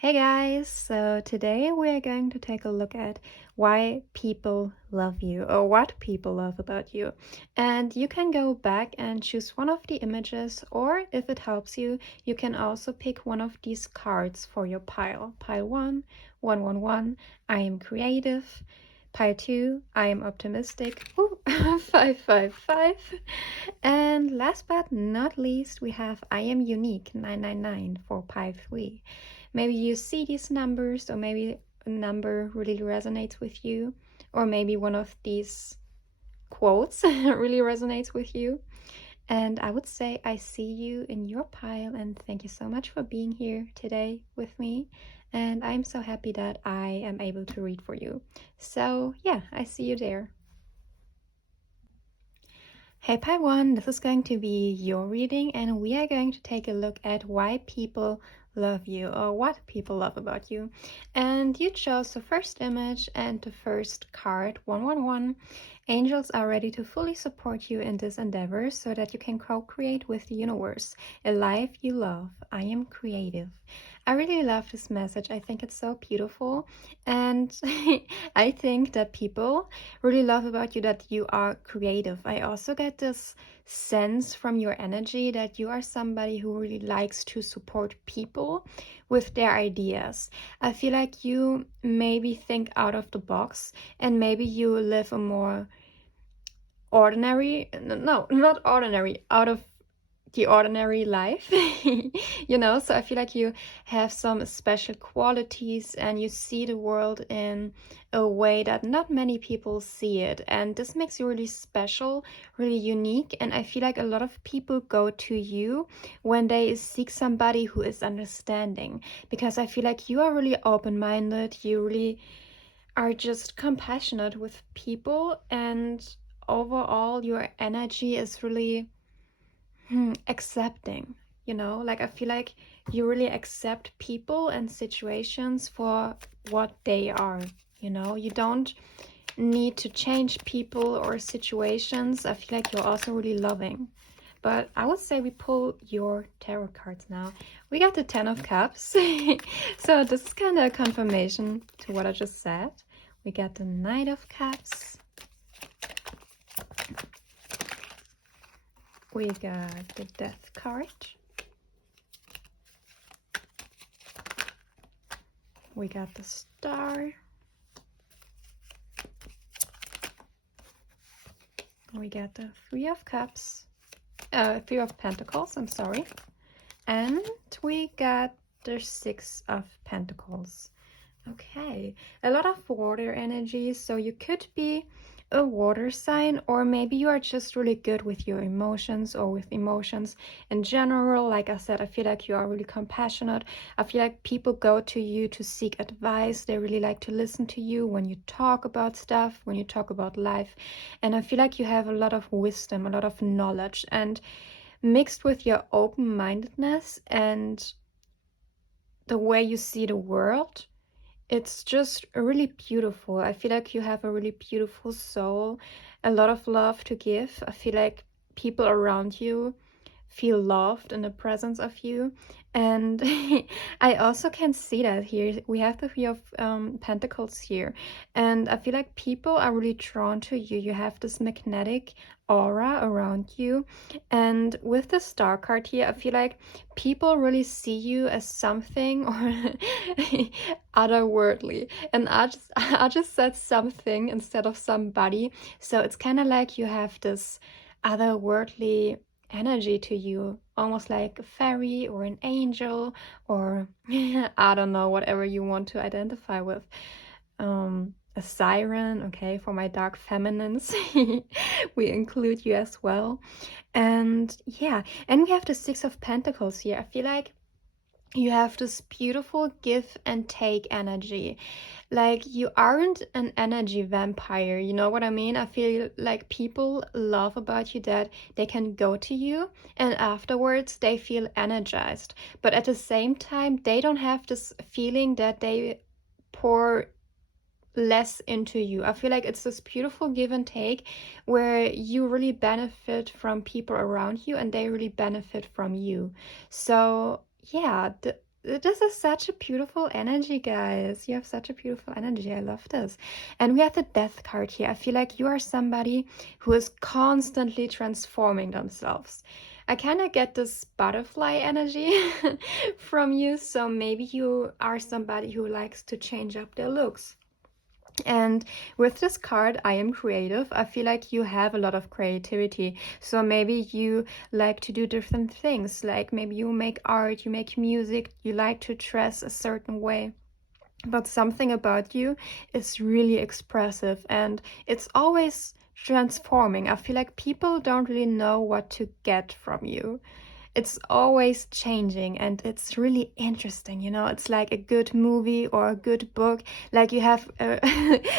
Hey guys, so today we are going to take a look at why people love you or what people love about you. And you can go back and choose one of the images, or if it helps you, you can also pick one of these cards for your pile. Pile 1, 111, I am creative. Pile 2, I am optimistic. Ooh, 555. And last but not least, we have I am unique, 999 for pile 3. Maybe you see these numbers, or maybe a number really resonates with you, or maybe one of these quotes really resonates with you. And I would say I see you in your pile, and thank you so much for being here today with me. And I'm so happy that I am able to read for you. So, yeah, I see you there. Hey Pi One, this is going to be your reading, and we are going to take a look at why people love you or what people love about you. And you chose the first image and the first card, 111. Angels are ready to fully support you in this endeavor so that you can co-create with the universe a life you love. I am creative. I really love this message. I think it's so beautiful, and I think that people really love about you that you are creative. I also get this sense from your energy that you are somebody who really likes to support people with their ideas. I feel like you maybe think out of the box, and maybe you live a more ordinary, no, not ordinary, out of the ordinary life. So I feel like you have some special qualities and you see the world in a way that not many people see it, and this makes you really special, really unique. And I feel like a lot of people go to you when they seek somebody who is understanding, because I feel like you are really open-minded, you really are just compassionate with people, and overall your energy is really accepting. Like I feel like you really accept people and situations for what they are. You don't need to change people or situations. I feel like you're also really loving. But I would say we pull your tarot cards now. We got the 10 of Cups. So this is kind of a confirmation to what I just said. We got the Knight of Cups. We got the Death card. We got the Star. We got the Three of Cups. Three of Pentacles, I'm sorry. And we got the Six of Pentacles. Okay, a lot of water energy, so you could be a water sign, or maybe you are just really good with your emotions or with emotions in general. Like I said, I feel like you are really compassionate. I feel like people go to you to seek advice. They really like to listen to you when you talk about stuff, when you talk about life. And I feel like you have a lot of wisdom, a lot of knowledge, and mixed with your open-mindedness and the way you see the world, it's just really beautiful. I feel like you have a really beautiful soul, a lot of love to give. I feel like people around you feel loved in the presence of you. And I also can see that here. We have the Three of Pentacles here. And I feel like people are really drawn to you. You have this magnetic aura around you. And with the Star card here, I feel like people really see you as something or otherworldly. And I just said something instead of somebody. So it's kind of like you have this otherworldly energy to you, almost like a fairy or an angel, or I don't know, whatever you want to identify with. A siren, okay, for my dark feminines. We include you as well. And yeah, and we have the Six of Pentacles here. I feel like you have this beautiful give and take energy. Like you aren't an energy vampire, you know what I mean? I feel like people love about you that they can go to you and afterwards they feel energized, but at the same time they don't have this feeling that they pour less into you. I feel like it's this beautiful give and take where you really benefit from people around you and they really benefit from you. So yeah, this is such a beautiful energy, guys. You have such a beautiful energy. I love this. And we have the death card here. I feel like you are somebody who is constantly transforming themselves. I kind of get this butterfly energy from you. So maybe you are somebody who likes to change up their looks. And with this card, I am creative. I feel like you have a lot of creativity. So maybe you like to do different things. Like maybe you make art, you make music, you like to dress a certain way. But something about you is really expressive and it's always transforming. I feel like people don't really know what to get from you. It's always changing and it's really interesting, you know. It's like a good movie or a good book. Like you have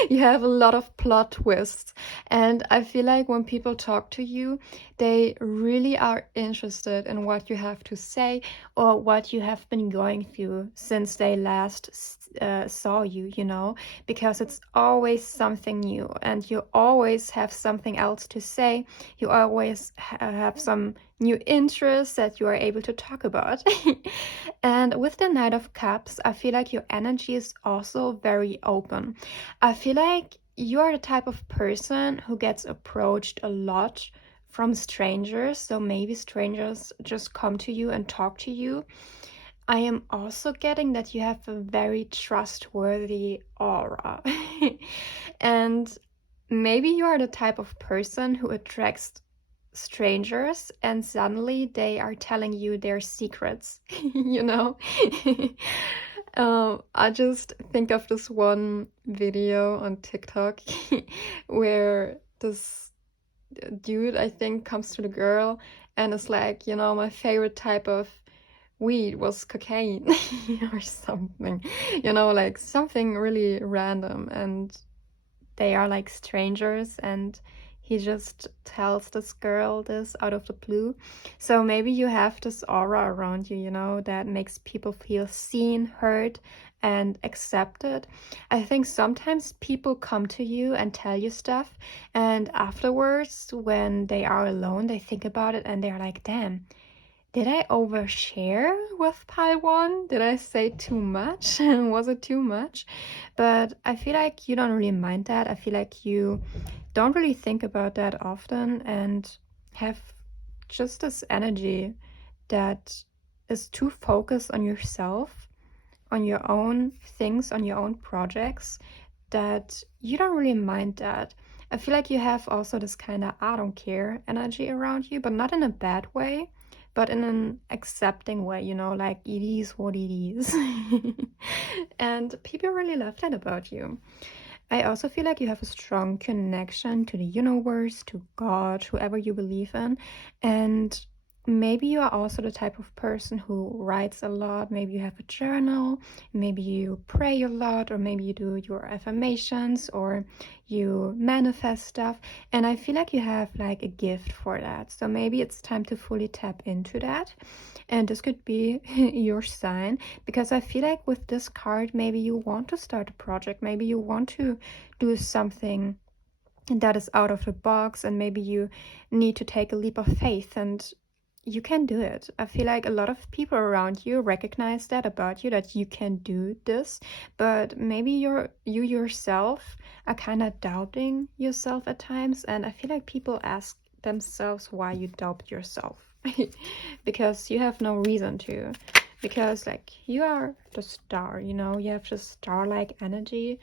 you have a lot of plot twists, and I feel like when people talk to you, they really are interested in what you have to say or what you have been going through since they last saw you, you know, because it's always something new and you always have something else to say. You always have some new interests that you are able to talk about. And with the Knight of Cups, I feel like your energy is also very open. I feel like you are the type of person who gets approached a lot from strangers. So maybe strangers just come to you and talk to you. I am also getting that you have a very trustworthy aura. And maybe you are the type of person who attracts strangers and suddenly they are telling you their secrets, you know? I just think of this one video on TikTok where this dude, I think, comes to the girl and is like, you know, my favorite type of weed was cocaine or something, you know, like something really random. And they are like strangers and he just tells this girl this out of the blue. So maybe you have this aura around you, you know, that makes people feel seen, heard, and accepted. I think sometimes people come to you and tell you stuff, and afterwards, when they are alone, they think about it and they're like, damn, did I overshare with Taiwan? Did I say too much? Was it too much? But I feel like you don't really mind that. I feel like you don't really think about that often and have just this energy that is too focused on yourself, on your own things, on your own projects, that you don't really mind that. I feel like you have also this kind of I don't care energy around you, but not in a bad way, but in an accepting way, you know, like it is what it is. And people really love that about you. I also feel like you have a strong connection to the universe, to God, whoever you believe in. And maybe you are also the type of person who writes a lot. Maybe you have a journal, maybe you pray a lot, or maybe you do your affirmations or you manifest stuff. And I feel like you have like a gift for that. So maybe it's time to fully tap into that. And this could be your sign, because I feel like with this card, maybe you want to start a project, maybe you want to do something that is out of the box, and maybe you need to take a leap of faith, and you can do it. I feel like a lot of people around you recognize that about you, that you can do this, but maybe you yourself are kind of doubting yourself at times, and I feel like people ask themselves why you doubt yourself. Because you have no reason to, because like you are the star, you know, you have the star-like energy.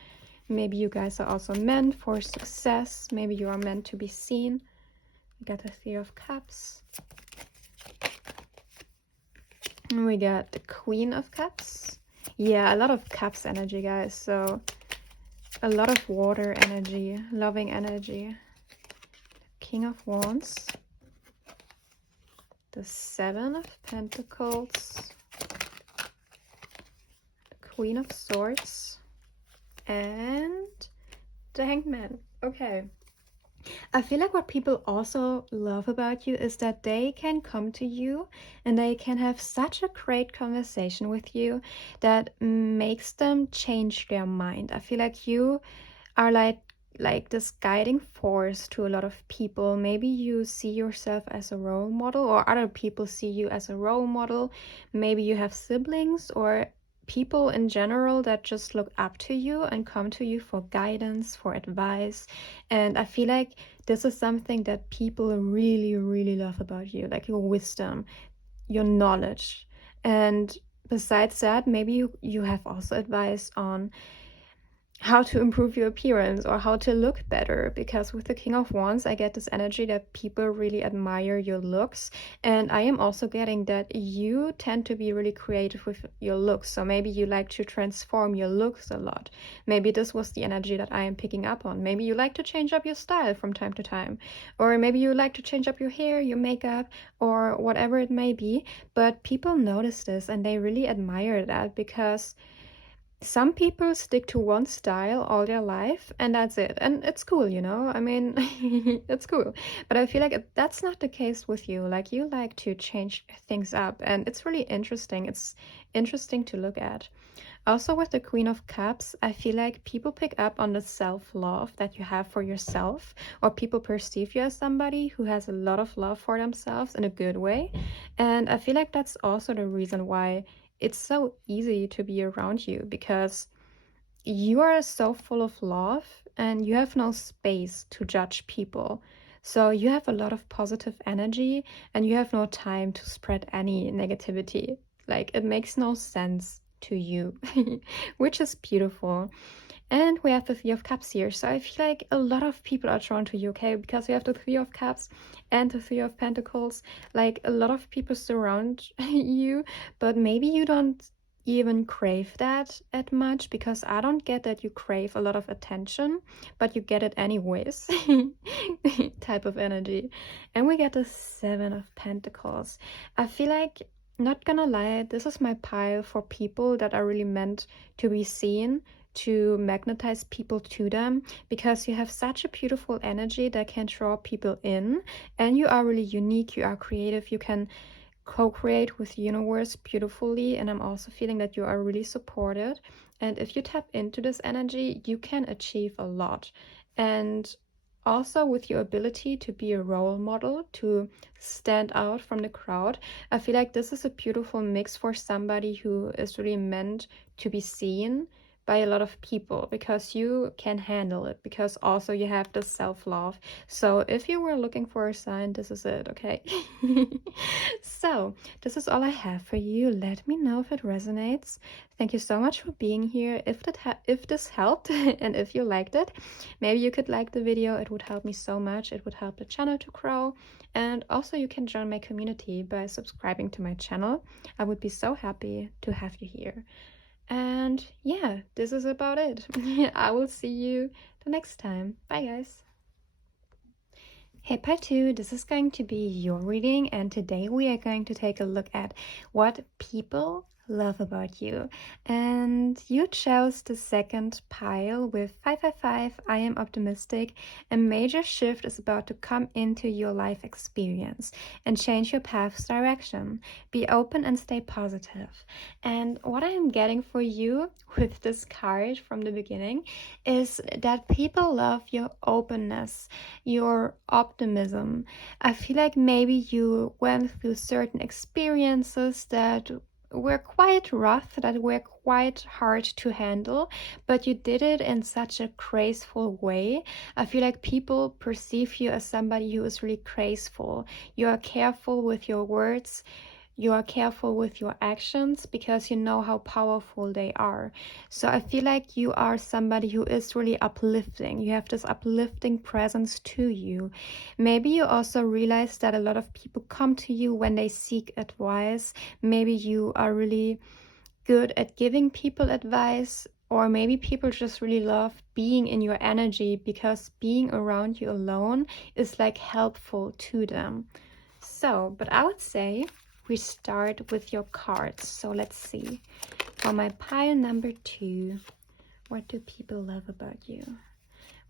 Maybe you guys are also meant for success. Maybe you are meant to be seen. We got the Three of Cups. And we got the Queen of Cups. Yeah, a lot of Cups energy, guys. So a lot of water energy, loving energy. King of Wands. The Seven of Pentacles. The Queen of Swords. And the Hanged Man. Okay. I feel like what people also love about you is that they can come to you and they can have such a great conversation with you that makes them change their mind. I feel like you are like this guiding force to a lot of people. Maybe you see yourself as a role model, or other people see you as a role model. Maybe you have siblings or people in general that just look up to you and come to you for guidance, for advice. And I feel like this is something that people really, really love about you, like your wisdom, your knowledge. And besides that, maybe you have also advice on how to improve your appearance or how to look better, because with the King of Wands I get this energy that people really admire your looks, and I am also getting that you tend to be really creative with your looks. So maybe you like to transform your looks a lot. Maybe this was the energy that I am picking up on. Maybe you like to change up your style from time to time, or maybe you like to change up your hair, your makeup, or whatever it may be. But people notice this and they really admire that, because some people stick to one style all their life and that's it. And it's cool, you know? I mean, it's cool. But I feel like that's not the case with you. Like, you like to change things up, and it's really interesting. It's interesting to look at. Also, with the Queen of Cups, I feel like people pick up on the self-love that you have for yourself, or people perceive you as somebody who has a lot of love for themselves in a good way. And I feel like that's also the reason why it's so easy to be around you, because you are so full of love and you have no space to judge people. So you have a lot of positive energy and you have no time to spread any negativity. Like, it makes no sense to you, which is beautiful. And we have the Three of Cups here. So I feel like a lot of people are drawn to you, okay? Because we have the Three of Cups and the Three of Pentacles. Like, a lot of people surround you, but maybe you don't even crave that at much, because I don't get that you crave a lot of attention, but you get it anyways. Type of energy. And we get the Seven of Pentacles. I feel like, not gonna lie, this is my pile for people that are really meant to be seen, to magnetize people to them, because you have such a beautiful energy that can draw people in, and you are really unique, you are creative, you can co-create with the universe beautifully. And I'm also feeling that you are really supported, and if you tap into this energy you can achieve a lot. And also with your ability to be a role model, to stand out from the crowd, I feel like this is a beautiful mix for somebody who is really meant to be seen by a lot of people, because you can handle it, because also you have the self-love. So if you were looking for a sign, this is it, okay? So this is all I have for you. Let me know if it resonates. Thank you so much for being here. If this helped and if you liked it, maybe you could like the video. It would help me so much. It would help the channel to grow. And also you can join my community by subscribing to my channel. I would be so happy to have you here. And yeah, this is about it. I will see you the next time. Bye, guys. Hey part 2, this is going to be your reading, and today we are going to take a look at what people love about you. And you chose the second pile with 555. I am optimistic. A major shift is about to come into your life experience and change your path's direction. Be open and stay positive. And what I am getting for you with this card from the beginning is that people love your openness, your optimism. I feel like maybe you went through certain experiences that were quite rough, that were quite hard to handle, but you did it in such a graceful way. I feel like people perceive you as somebody who is really graceful. You are careful with your words. You are careful with your actions, because you know how powerful they are. So I feel like you are somebody who is really uplifting. You have this uplifting presence to you. Maybe you also realize that a lot of people come to you when they seek advice. Maybe you are really good at giving people advice, or maybe people just really love being in your energy, because being around you alone is like helpful to them. So, but I would say we start with your cards. So let's see. For my pile number 2, what do people love about you?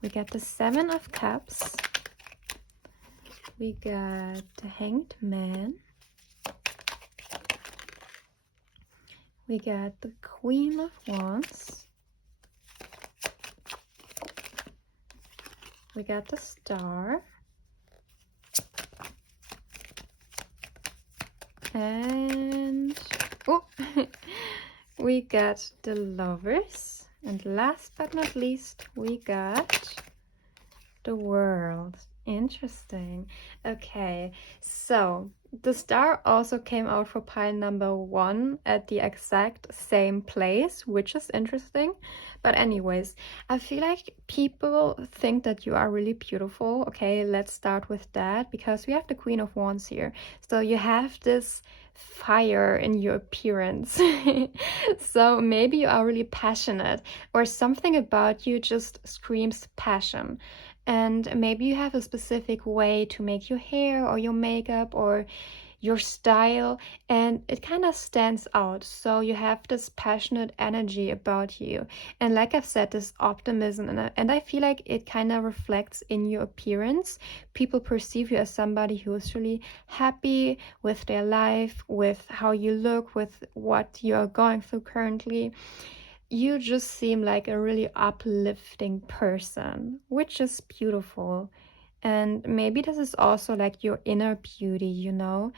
We got the Seven of Cups. We got the Hanged Man. We got the Queen of Wands. We got the Star. And oh, we got the Lovers. And last but not least, we got the World. Interesting. Okay, so the Star also came out for pile number 1 at the exact same place, which is interesting. But anyways, I feel like people think that you are really beautiful. Okay, let's start with that, because we have the Queen of Wands here. So you have this fire in your appearance. So maybe you are really passionate, or something about you just screams passion. And maybe you have a specific way to make your hair or your makeup or your style, and it kind of stands out. So you have this passionate energy about you. And like I've said, this optimism, and I feel like it kind of reflects in your appearance. People perceive you as somebody who is really happy with their life, with how you look, with what you are going through currently. You just seem like a really uplifting person, which is beautiful. And maybe this is also like your inner beauty, you know?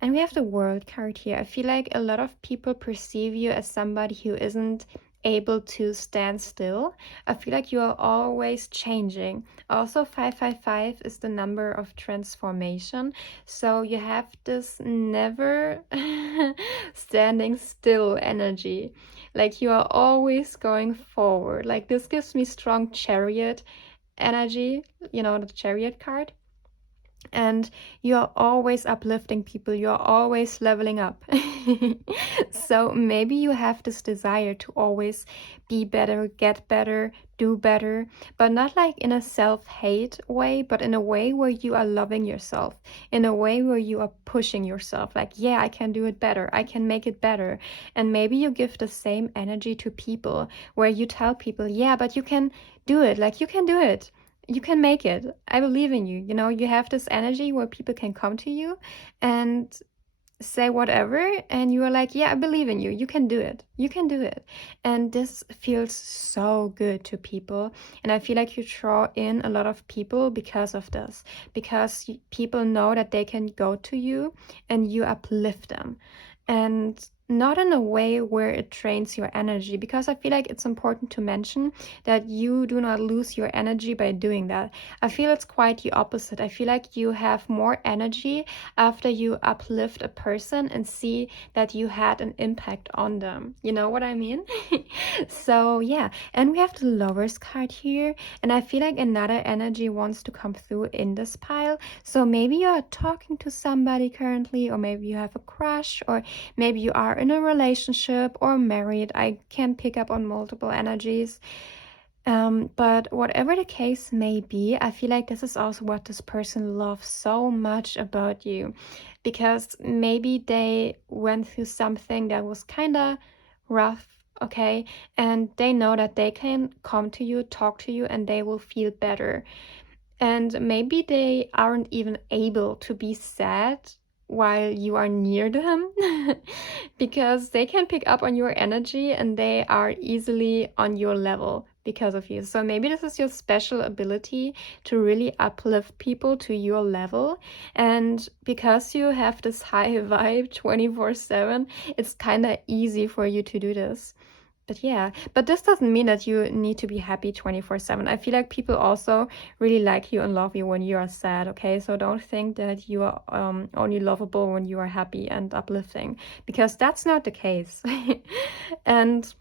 And we have the World card here. I feel like a lot of people perceive you as somebody who isn't able to stand still. I feel like you are always changing. Also, 555 is the number of transformation. So you have this never standing still energy. Like you are always going forward. Like this gives me strong Chariot energy, you know, the Chariot card. And you're always uplifting people, you're always leveling up. So maybe you have this desire to always be better, get better, do better, but not like in a self-hate way, but in a way where you are loving yourself, in a way where you are pushing yourself, like, yeah, I can do it better, I can make it better. And maybe you give the same energy to people, where you tell people, yeah, but you can do it, like you can do it, you can make it, I believe in you. You know, you have this energy where people can come to you and say whatever, and you are like, yeah, I believe in you, you can do it, you can do it. And this feels so good to people, and I feel like you draw in a lot of people because of this, because people know that they can go to you and you uplift them. And not in a way where it drains your energy, because I feel like it's important to mention that you do not lose your energy by doing that. I feel it's quite the opposite. I feel like you have more energy after you uplift a person and see that you had an impact on them. You know what I mean? So yeah, and we have the Lovers card here, and I feel like another energy wants to come through in this pile. So maybe you are talking to somebody currently, or maybe you have a crush, or maybe you are in a relationship or married. I can pick up on multiple energies. But whatever the case may be, I feel like this is also what this person loves so much about you, because maybe they went through something that was kind of rough, okay? And they know that they can come to you, talk to you, and they will feel better. And maybe they aren't even able to be sad while you are near them, because they can pick up on your energy and they are easily on your level because of you. So maybe this is your special ability to really uplift people to your level. And because you have this high vibe 24/7, it's kind of easy for you to do this. But yeah, but this doesn't mean that you need to be happy 24/7. I feel like people also really like you and love you when you are sad, okay? So don't think that you are only lovable when you are happy and uplifting, because that's not the case. And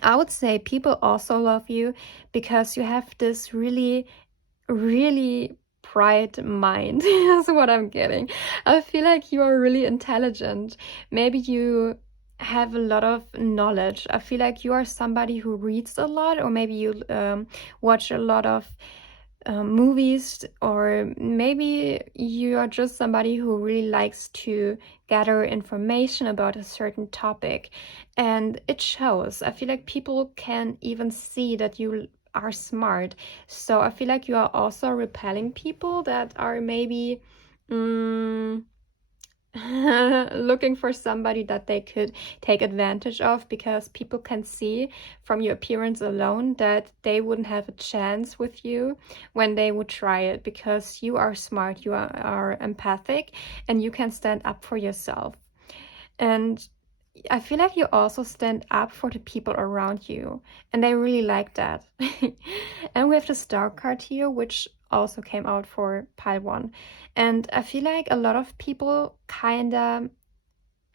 I would say people also love you because you have this really, really bright mind. That's what I'm getting. I feel like you are really intelligent. Maybe you have a lot of knowledge. I feel like you are somebody who reads a lot, or maybe you watch a lot of movies, or maybe you are just somebody who really likes to gather information about a certain topic, and it shows. I feel like people can even see that you are smart. So I feel like you are also repelling people that are maybe looking for somebody that they could take advantage of, because people can see from your appearance alone that they wouldn't have a chance with you when they would try it, because you are smart, you are empathic, and you can stand up for yourself. And I feel like you also stand up for the people around you, and they really like that. And we have the star card here, which also came out for pile one. And I feel like a lot of people kind of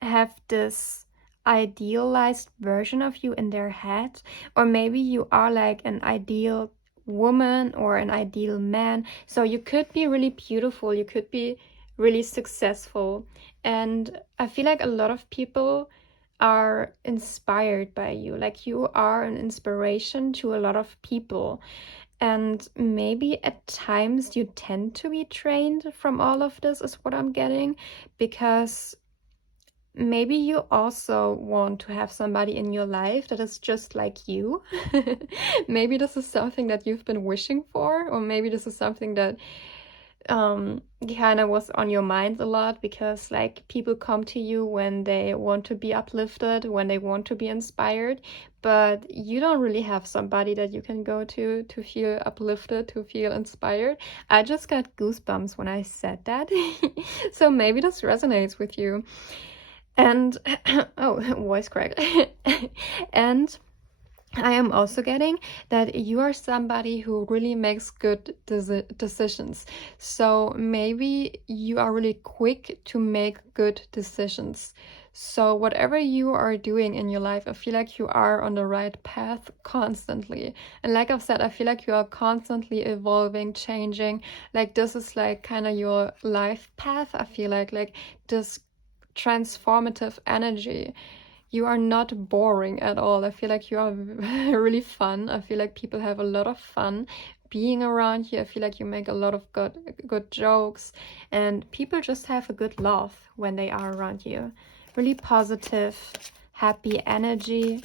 have this idealized version of you in their head, or maybe you are like an ideal woman or an ideal man. So you could be really beautiful, you could be really successful. And I feel like a lot of people are inspired by you. Like, you are an inspiration to a lot of people. And maybe at times you tend to be trained from all of this, is what I'm getting, because maybe you also want to have somebody in your life that is just like you. Maybe this is something that you've been wishing for, or maybe this is something that kind of was on your mind a lot, because like people come to you when they want to be uplifted, when they want to be inspired, but you don't really have somebody that you can go to feel uplifted, to feel inspired. I just got goosebumps when I said that. So maybe this resonates with you. And oh, voice crack. And I am also getting that you are somebody who really makes good decisions. So maybe you are really quick to make good decisions. So whatever you are doing in your life, I feel like you are on the right path constantly. And like I've said, I feel like you are constantly evolving, changing. Like, this is like kind of your life path. I feel like this transformative energy. You are not boring at all. I feel like you are really fun. I feel like people have a lot of fun being around you. I feel like you make a lot of good jokes, and people just have a good laugh when they are around you. Really positive, happy energy.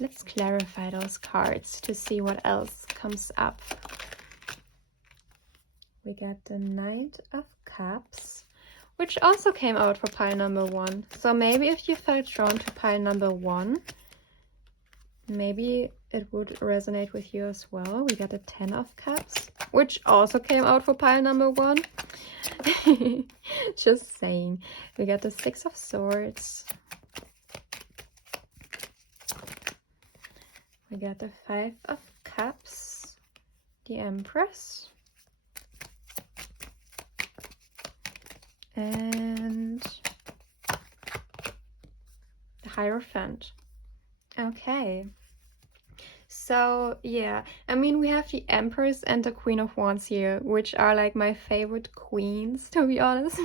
Let's clarify those cards to see what else comes up. We got the Knight of Cups, which also came out for pile number one. So maybe if you felt drawn to pile number one, maybe it would resonate with you as well. We got a 10 of Cups, which also came out for pile number one. Just saying. We got the 6 of Swords. We got the 5 of Cups, the Empress, and the Hierophant. Okay. So yeah, I mean, we have the Empress and the Queen of Wands here, which are like my favorite queens, to be honest.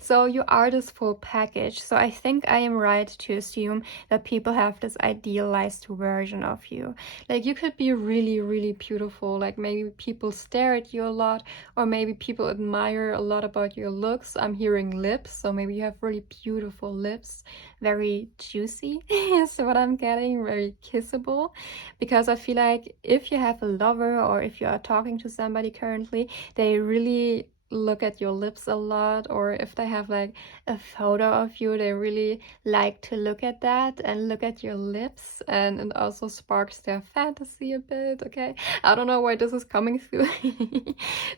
So you are this full package. So I think I am right to assume that people have this idealized version of you. Like, you could be really, really beautiful. Like, maybe people stare at you a lot, or maybe people admire a lot about your looks. I'm hearing lips, so maybe you have really beautiful lips, very juicy is what I'm getting, very kissable. Because I feel like if you have a lover, or if you are talking to somebody currently, they really look at your lips a lot, or if they have like a photo of you, they really like to look at that and look at your lips, and it also sparks their fantasy a bit. Okay, I don't know where this is coming through,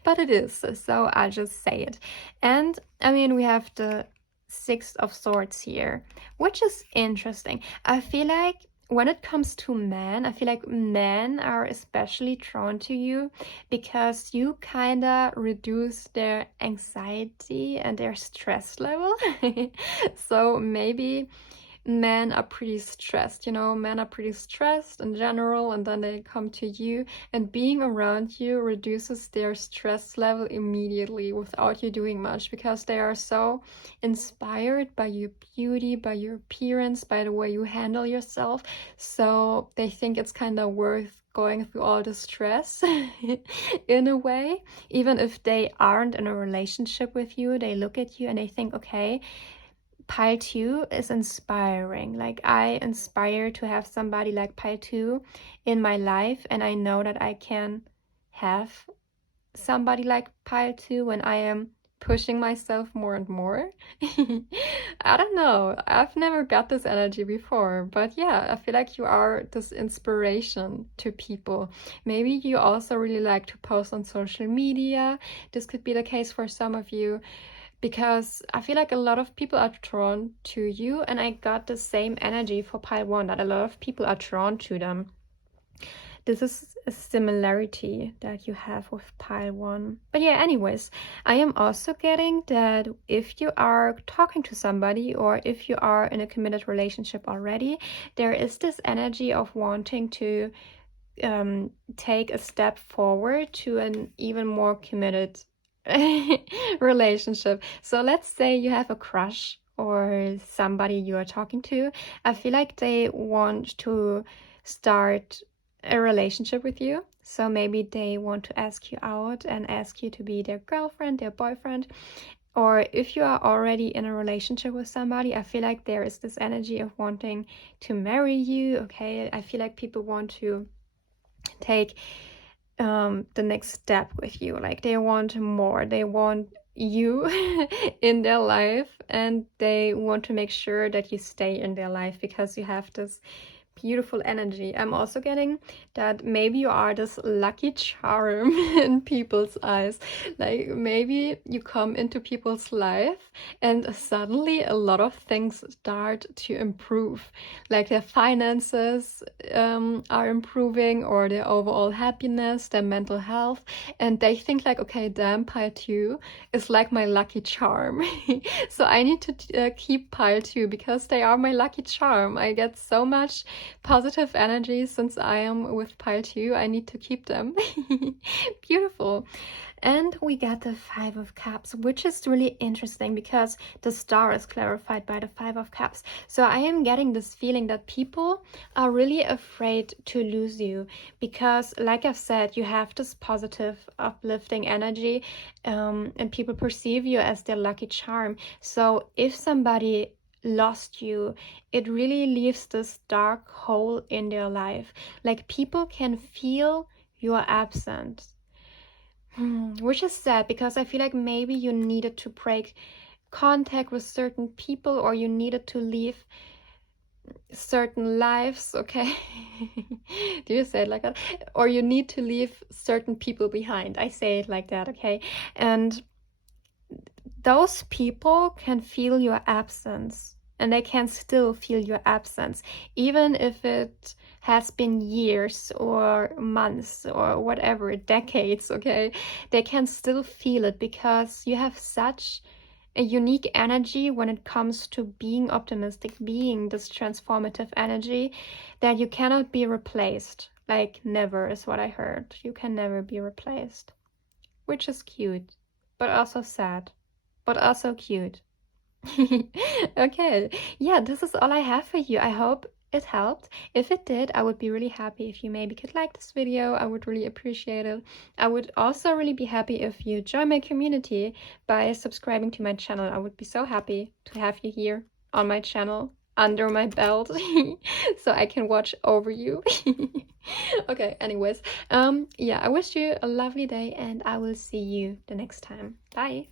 but it is, so I'll just say it. And I mean, we have the 6 of Swords here, which is interesting. I feel like when it comes to men, I feel like men are especially drawn to you because you kind of reduce their anxiety and their stress level. So maybe men are pretty stressed, men are pretty stressed in general, and then they come to you, and being around you reduces their stress level immediately without you doing much, because they are so inspired by your beauty, by your appearance, by the way you handle yourself. So they think it's kind of worth going through all the stress in a way. Even if they aren't in a relationship with you, they look at you and they think, okay, pile 2 is inspiring. Like, I inspire to have somebody like pile 2 in my life, and I know that I can have somebody like pile 2 when I am pushing myself more and more. I don't know. I've never got this energy before, but yeah, I feel like you are this inspiration to people. Maybe you also really like to post on social media. This could be the case for some of you because I feel like a lot of people are drawn to you, and I got the same energy for Pile 1 that a lot of people are drawn to them. This is a similarity that you have with Pile 1. But yeah, anyways, I am also getting that if you are talking to somebody or if you are in a committed relationship already, there is this energy of wanting to take a step forward to an even more committed relationship. So let's say you have a crush or somebody you are talking to. I feel like they want to start a relationship with you. So maybe they want to ask you out and ask you to be their girlfriend, their boyfriend. Or if you are already in a relationship with somebody, I feel like there is this energy of wanting to marry you. Okay, I feel like people want to take the next step with you. Like they want more, they want you in their life, and they want to make sure that you stay in their life because you have this beautiful energy. I'm also getting that maybe you are this lucky charm in people's eyes. Like maybe you come into people's life and suddenly a lot of things start to improve. Like their finances are improving, or their overall happiness, their mental health. And they think like, okay, damn, Pile 2 is like my lucky charm. So I need to keep Pile 2 because they are my lucky charm. I get so much positive energy since I am with Pile 2. I need to keep them. Beautiful. And we get the Five of Cups, which is really interesting because the star is clarified by the Five of Cups. So I am getting this feeling that people are really afraid to lose you because, like I've said, you have this positive, uplifting energy, and people perceive you as their lucky charm. So if somebody lost you, it really leaves this dark hole in their life. Like people can feel your absence. Which is sad because I feel like maybe you needed to break contact with certain people, or you needed to leave certain lives, okay? Do you say it like that? Or you need to leave certain people behind. I say it like that, okay? And those people can feel your absence, and they can still feel your absence, even if it has been years or months or whatever, decades, okay? They can still feel it because you have such a unique energy when it comes to being optimistic, being this transformative energy, that you cannot be replaced. Like, never is what I heard. You can never be replaced. Which is cute, but also sad, but also cute. Okay, yeah, this is all I have for you. I hope it helped. If it did, I would be really happy if you maybe could like this video. I would really appreciate it. I would also really be happy if you join my community by subscribing to my channel. I would be so happy to have you here on my channel, under my belt, so I can watch over you. Okay, anyways, yeah, I wish you a lovely day, and I will see you the next time. Bye.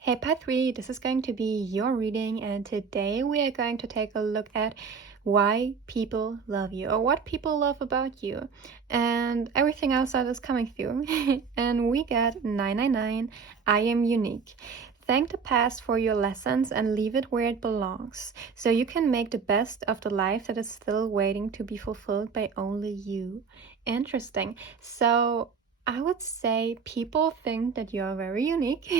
Hey Pile 3, this is going to be your reading, and today we are going to take a look at why people love you, or what people love about you, and everything else that is coming through. And we get 999, I am unique. Thank the past for your lessons and leave it where it belongs, so you can make the best of the life that is still waiting to be fulfilled by only you. Interesting. So I would say people think that you're very unique.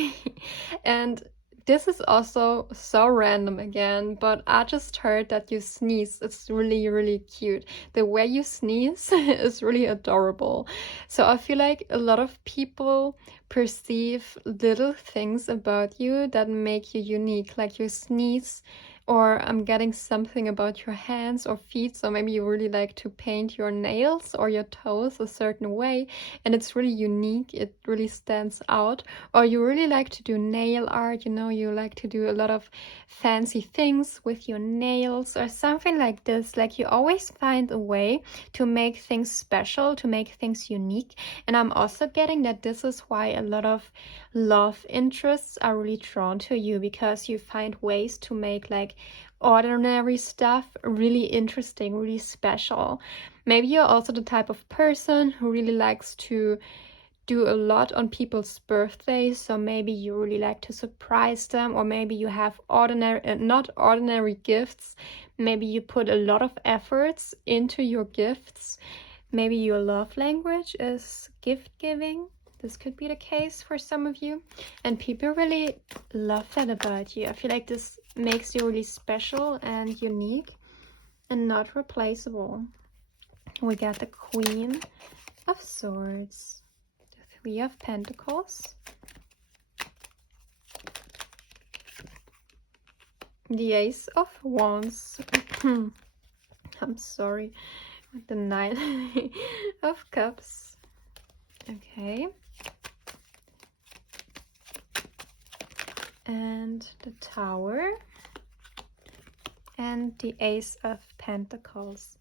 And this is also so random again, but I just heard that you sneeze. It's really, really cute. The way you sneeze is really adorable. So I feel like a lot of people perceive little things about you that make you unique, like your sneeze, or I'm getting something about your hands or feet. So maybe you really like to paint your nails or your toes a certain way, and it's really unique. It really stands out. Or you really like to do nail art, you know, you like to do a lot of fancy things with your nails or something like this. Like you always find a way to make things special, to make things unique. And I'm also getting that this is why a lot of love interests are really drawn to you because you find ways to make like ordinary stuff really interesting, really special. Maybe you're also the type of person who really likes to do a lot on people's birthdays, so maybe you really like to surprise them, or maybe you have ordinary not ordinary gifts. Maybe you put a lot of efforts into your gifts. Maybe your love language is gift giving. This could be the case for some of you, and people really love that about you. I feel like this makes you really special and unique and not replaceable. We got the Queen of Swords, Three of Pentacles, the Ace of Wands, I'm sorry, the Knight of Cups, okay, and the Tower, and the Ace of Pentacles.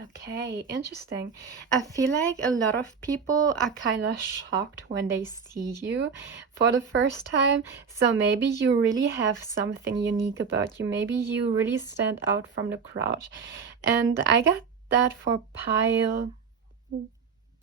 Okay, interesting. I feel like a lot of people are kind of shocked when they see you for the first time. So maybe you really have something unique about you. Maybe you really stand out from the crowd. And I got that for pile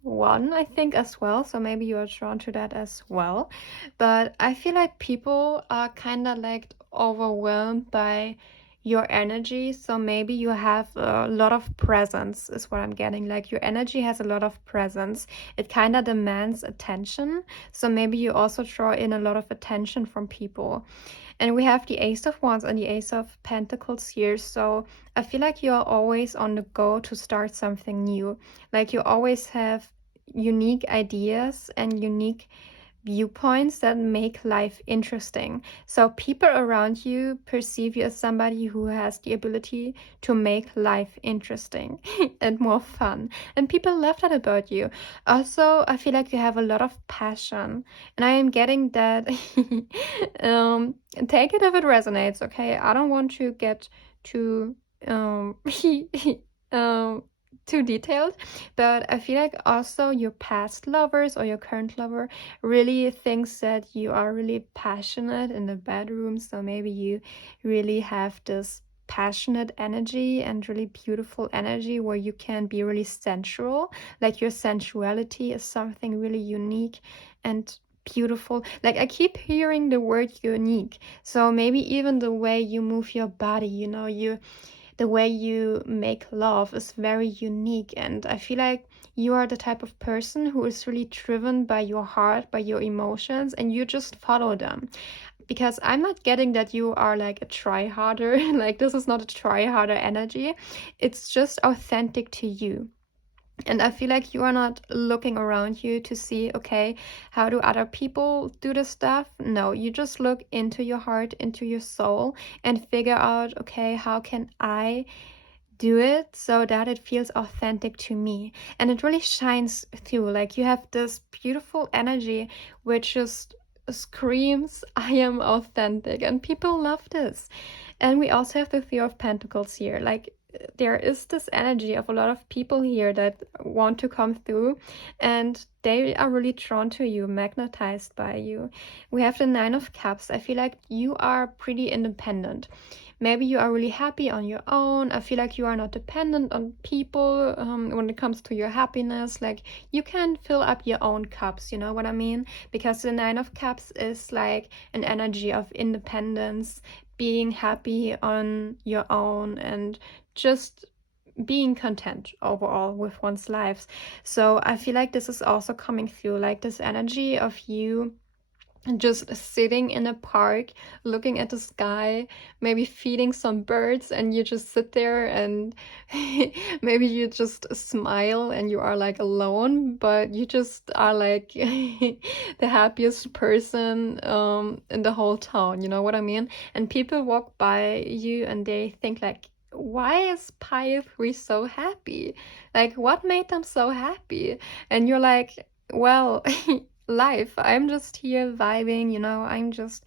1, I think, as well. So maybe you are drawn to that as well. But I feel like people are kind of like overwhelmed by your energy. So maybe you have a lot of presence is what I'm getting. Like your energy has a lot of presence. It kind of demands attention. So maybe you also draw in a lot of attention from people. And we have the Ace of Wands and the Ace of Pentacles here. So I feel like you're always on the go to start something new. Like you always have unique ideas and unique viewpoints that make life interesting. So people around you perceive you as somebody who has the ability to make life interesting and more fun. And people love that about you. Also, I feel like you have a lot of passion. And I am getting that. Take it if it resonates, okay? I don't want to get too too detailed, but I feel like also your past lovers or your current lover really thinks that you are really passionate in the bedroom. So maybe you really have this passionate energy and really beautiful energy where you can be really sensual. Like your sensuality is something really unique and beautiful. Like I keep hearing the word unique. So maybe even the way you move your body, the way you make love is very unique. And I feel like you are the type of person who is really driven by your heart, by your emotions, and you just follow them. Because I'm not getting that you are like a try-harder. Like this is not a try-harder energy. It's just authentic to you. And I feel like you are not looking around you to see, okay, how do other people do this stuff? No, you just look into your heart, into your soul, and figure out, okay, how can I do it so that it feels authentic to me? And it really shines through. Like you have this beautiful energy which just screams, I am authentic, and people love this. And we also have the Three of Pentacles here. Like there is this energy of a lot of people here that want to come through, and they are really drawn to you, magnetized by you. We have the Nine of Cups. I feel like you are pretty independent. Maybe you are really happy on your own. I feel like you are not dependent on people when it comes to your happiness. Like you can fill up your own cups, you know what I mean? Because the Nine of Cups is like an energy of independence, being happy on your own, and just being content overall with one's lives. So I feel like this is also coming through, like this energy of you just sitting in a park looking at the sky, maybe feeding some birds, and you just sit there and maybe you just smile and you are like alone, but you just are like the happiest person in the whole town, you know what I mean? And people walk by you and they think like, why is Pile 3 so happy? Like what made them so happy? And you're like, well, life. I'm just here vibing, I'm just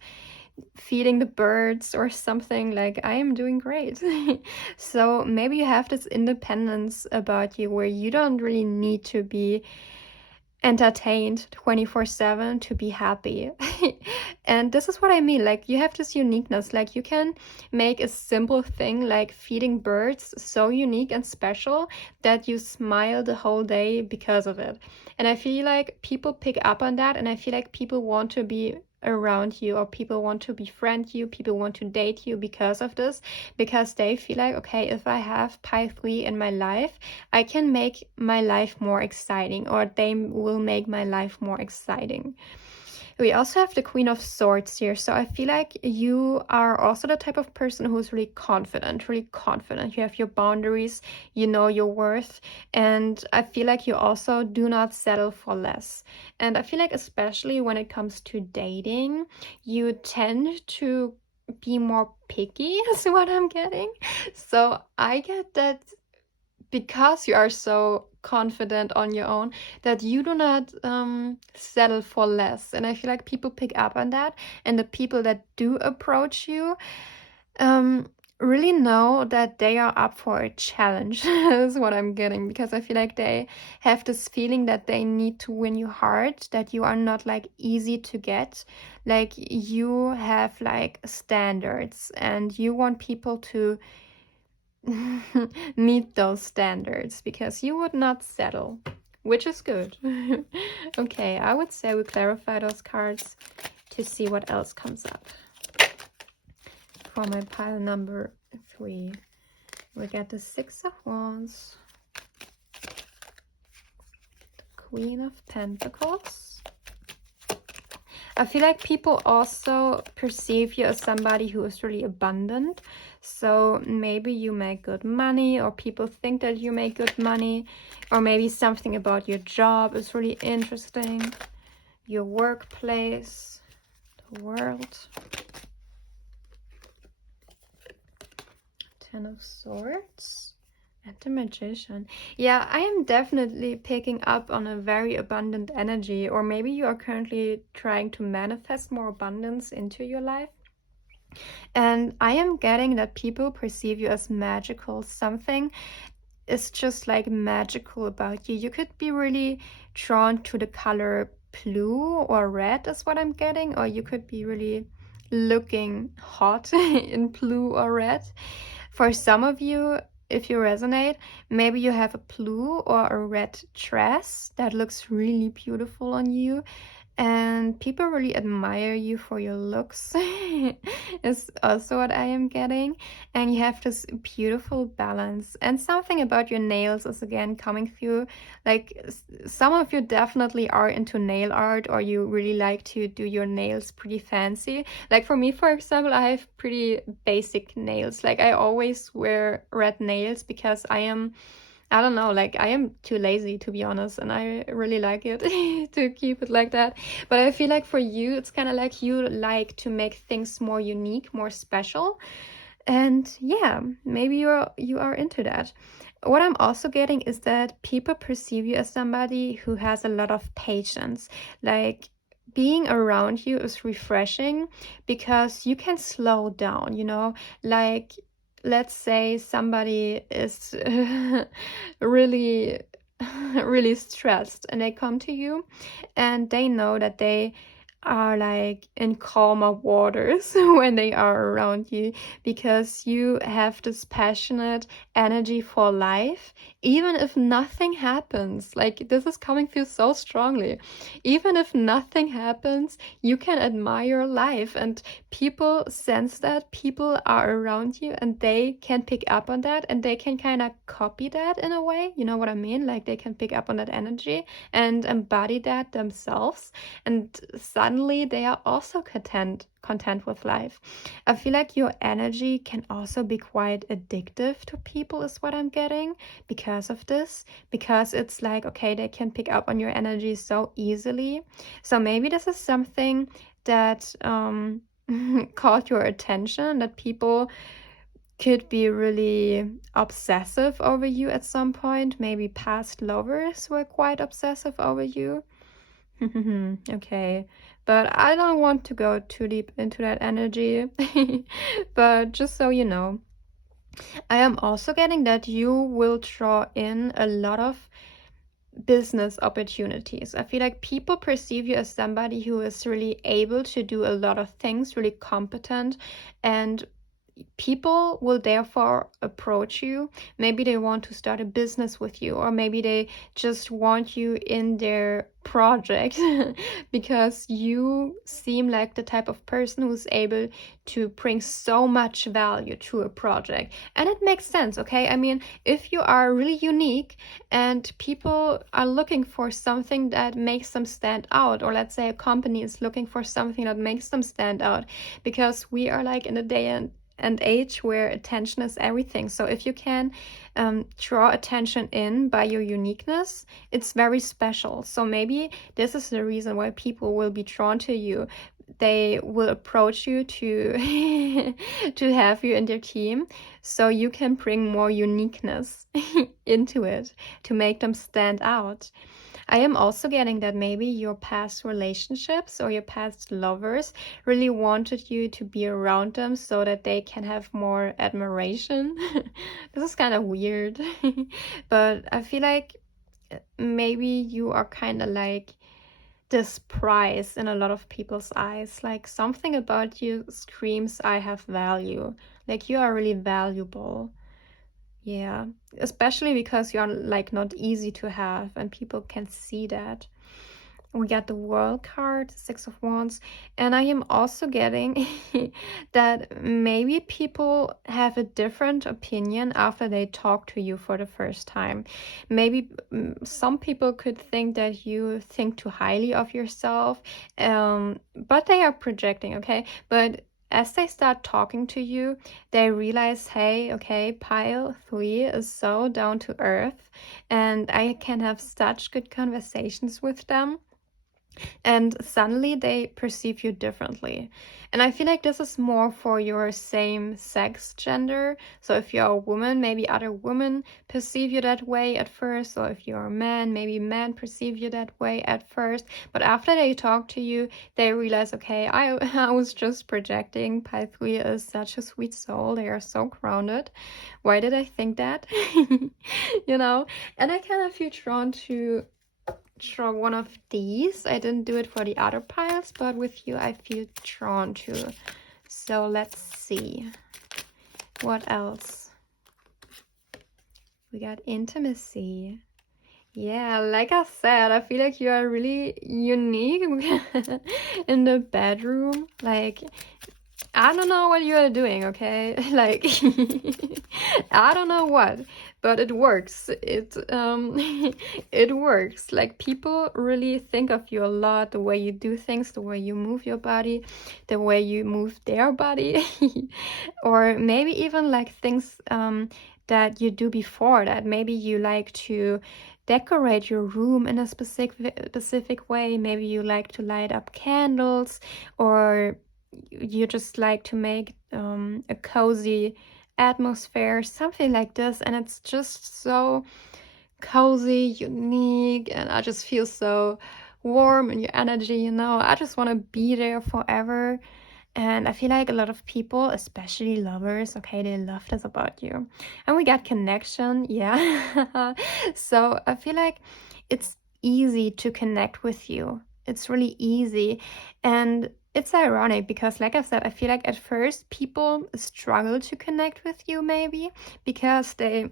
feeding the birds or something. Like I am doing great. So maybe you have this independence about you where you don't really need to be entertained 24/7 to be happy. And this is what I mean, like you have this uniqueness, like you can make a simple thing like feeding birds so unique and special that you smile the whole day because of it. And I feel like people pick up on that, and I feel like people want to be around you, or people want to befriend you, people want to date you because of this, because they feel like, okay, if I have Pi 3 in my life, I can make my life more exciting, or they will make my life more exciting. We also have the Queen of Swords here. So I feel like you are also the type of person who's really confident, really confident. You have your boundaries, you know your worth. And I feel like you also do not settle for less. And I feel like especially when it comes to dating, you tend to be more picky, is what I'm getting. So I get that because you are so confident on your own, that you do not settle for less. And I feel like people pick up on that, and the people that do approach you um, really know that they are up for a challenge, is what I'm getting, because I feel like they have this feeling that they need to win you hard, that you are not like easy to get, like you have like standards and you want people to meet those standards, because you would not settle, which is good. Okay, I would say we clarify those cards to see what else comes up. For my pile number 3, we get the 6 of Wands, the Queen of Pentacles. I feel like people also perceive you as somebody who is really abundant. So maybe you make good money, or people think that you make good money, or maybe something about your job is really interesting, your workplace, the World, Ten of Swords, and the Magician. Yeah, I am definitely picking up on a very abundant energy, or maybe you are currently trying to manifest more abundance into your life. And I am getting that people perceive you as magical. Something is just like magical about you. You could be really drawn to the color blue or red, is what I'm getting, or you could be really looking hot in blue or red. For some of you, if you resonate, maybe you have a blue or a red dress that looks really beautiful on you, and people really admire you for your looks is also what I am getting. And you have this beautiful balance, and something about your nails is again coming through. Like some of you definitely are into nail art, or you really like to do your nails pretty fancy. Like for me, for example, I have pretty basic nails. Like I always wear red nails because I don't know, like I am too lazy, to be honest, and I really like it to keep it like that. But I feel like for you, it's kind of like you like to make things more unique, more special. And yeah, maybe you are into that. What I'm also getting is that people perceive you as somebody who has a lot of patience. Like being around you is refreshing because you can slow down, you know, like let's say somebody is really really stressed, and they come to you and they know that they are like in calmer waters when they are around you, because you have this passionate energy for life. Even if nothing happens, like this is coming through so strongly, even if nothing happens, you can admire life, and people sense that, people are around you and they can pick up on that, and they can kind of copy that in a way, you know what I mean? Like they can pick up on that energy and embody that themselves, and suddenly they are also content with life. I feel like your energy can also be quite addictive to people, is what I'm getting, because of this, because it's like, okay, they can pick up on your energy so easily. So maybe this is something that caught your attention, that people could be really obsessive over you at some point. Maybe past lovers were quite obsessive over you. Okay, but I don't want to go too deep into that energy. But just so you know, I am also getting that you will draw in a lot of business opportunities. I feel like people perceive you as somebody who is really able to do a lot of things, really competent, and people will therefore approach you. Maybe they want to start a business with you, or maybe they just want you in their project because you seem like the type of person who's able to bring so much value to a project. And it makes sense, okay? I mean, if you are really unique and people are looking for something that makes them stand out, or let's say a company is looking for something that makes them stand out, because we are like in a day and age where attention is everything. So if you can draw attention in by your uniqueness, it's very special. So maybe this is the reason why people will be drawn to you. They will approach you to to have you in their team, so you can bring more uniqueness into it to make them stand out. I am also getting that maybe your past relationships or your past lovers really wanted you to be around them so that they can have more admiration. This is kind of weird, but I feel like maybe you are kind of like this prize in a lot of people's eyes. Like something about you screams, I have value. Like you are really valuable. Yeah, especially because you're like not easy to have and people can see that. We got the World card, Six of Wands, and I am also getting that maybe people have a different opinion after they talk to you for the first time. Maybe some people could think that you think too highly of yourself, but they are projecting, okay? But as they start talking to you, they realize, hey, okay, pile 3 is so down to earth, and I can have such good conversations with them, and suddenly they perceive you differently. And I feel like this is more for your same sex gender. So if you're a woman, maybe other women perceive you that way at first. Or if you're a man, maybe men perceive you that way at first. But after they talk to you, they realize, okay, I was just projecting. Pi 3 is such a sweet soul. They are so grounded. Why did I think that? You know? And I kind of feel drawn to draw one of these. I didn't do it for the other piles, but with you I feel drawn to. So let's see what else. We got intimacy. Yeah, like I said, I feel like you are really unique in the bedroom. Like, I don't know what you are doing, okay? Like, I don't know what, but it works. It works. Like, people really think of you a lot, the way you do things, the way you move your body, the way you move their body, or maybe even like things that you do before that. Maybe you like to decorate your room in a specific way. Maybe you like to light up candles, or you just like to make a cozy atmosphere, something like this, and it's just so cozy, unique, and I just feel so warm in your energy, you know. I just want to be there forever. And I feel like a lot of people, especially lovers, okay, they love this about you. And we got connection, yeah. So I feel like it's easy to connect with you. It's really easy. And it's ironic because, like I said, I feel like at first people struggle to connect with you, maybe because they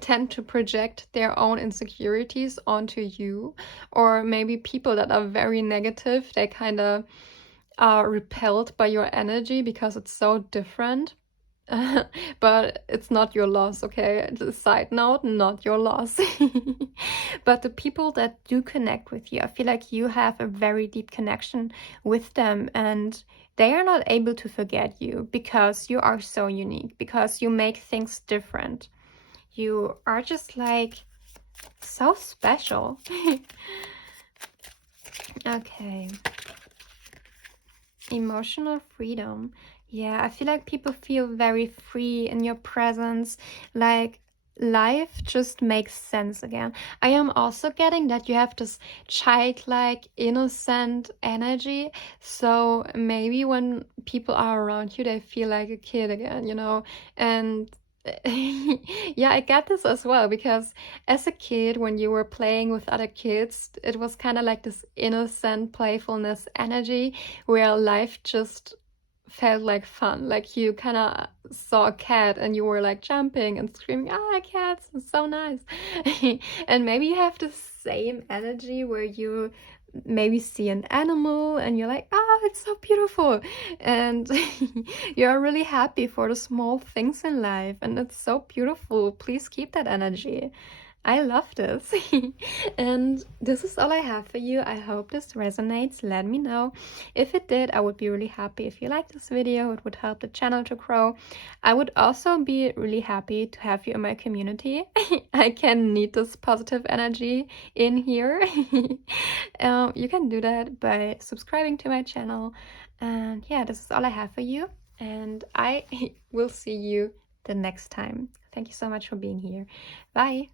tend to project their own insecurities onto you, or maybe people that are very negative, they kind of are repelled by your energy because it's so different. But it's not your loss, okay? Side note, not your loss. But the people that do connect with you, I feel like you have a very deep connection with them, and they are not able to forget you because you are so unique, because you make things different. You are just like so special. Okay. Emotional freedom. Yeah, I feel like people feel very free in your presence. Like life just makes sense again. I am also getting that you have this childlike, innocent energy. So maybe when people are around you, they feel like a kid again, you know? And Yeah, I get this as well because as a kid, when you were playing with other kids, it was kind of like this innocent playfulness energy where life just felt like fun. Like you kind of saw a cat and you were like jumping and screaming, ah, cats, it's so nice. And maybe you have the same energy where you maybe see an animal and you're like, ah, it's so beautiful. And you're really happy for the small things in life. And it's so beautiful. Please keep that energy. I love this. And this is all I have for you. I hope this resonates. Let me know. If it did, I would be really happy if you liked this video. It would help the channel to grow. I would also be really happy to have you in my community. I can need this positive energy in here. You can do that by subscribing to my channel. And yeah, this is all I have for you. And I will see you the next time. Thank you so much for being here. Bye.